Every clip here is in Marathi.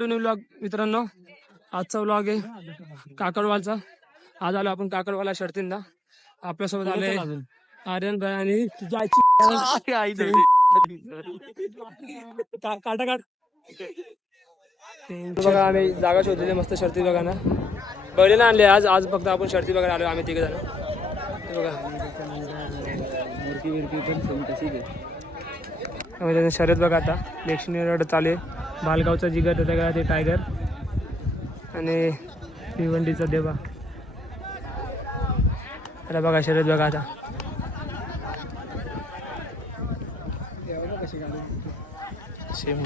व्लॉग मित्रांनो. आजचा व्लॉग आहे काकडवालचा. आज आलो आपण काकडवाला शर्तींना आपल्यासोबत आले आर्यन भाई आणि काटा बघा आम्ही जागा शोधलेली मस्त शर्ती बघा ना बैल ना आणले आज आज फक्त आपण शर्ती बघायला आलो आम्ही तिघे जण. हे बघा. शर्यत बघा आता. लेक्शनी रोड चालू आहे. भालगावचा जिगर त्याच्या ते टायगर. आणि भिवंडीचा देवा. आता बघा शर्यत बघा आता. सेम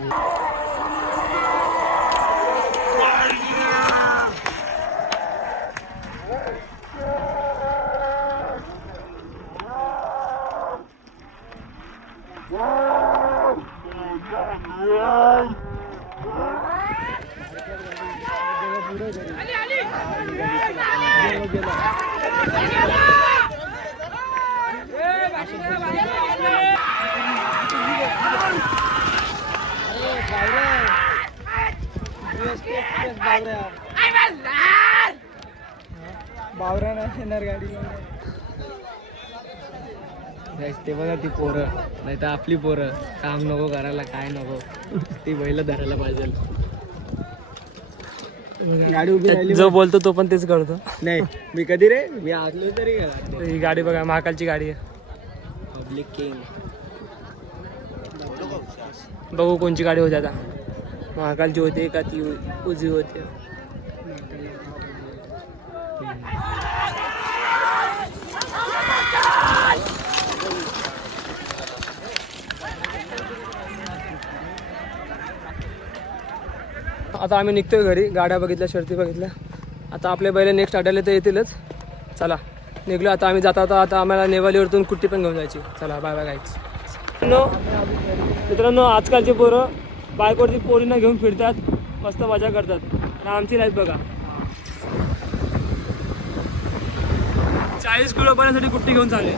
बावरा नाही येणार गाडी ते बघा ती पोरं. नाही तर आपली पोरं. काम नको करायला काय नको. ती बैल धरायला पाहिजे. गाडी उभी राहिली जो बोलतो तो पण तेच करतो नाही मी कधी रे? मी आगलो तरी ही गाडी बघा महाकालची गाडी आहे. पब्लिक किंग बघू कोणची गाडी होती आता. महाकालची होते का ती उजवी होते. आता आम्ही निघतोय घरी. गाड्या बघितल्या शर्ती बघितल्या. आता आपले बैल नेक्स्ट अड्याला तर येतीलच. चला निघलो. आता आम्ही जाता आता आता आम्हाला नेवालीवरतून कुट्टी पण घेऊन जायची. चला बाय बाय गायची मित्रांनो मित्रांनो आजकालचे पोरं बायकवरती पोरींना घेऊन फिरतात मस्त मजा करतात. आणि आमची लाईफ बघा. चाळीस किलो पर्यंतसाठी कुट्टी घेऊन चालले.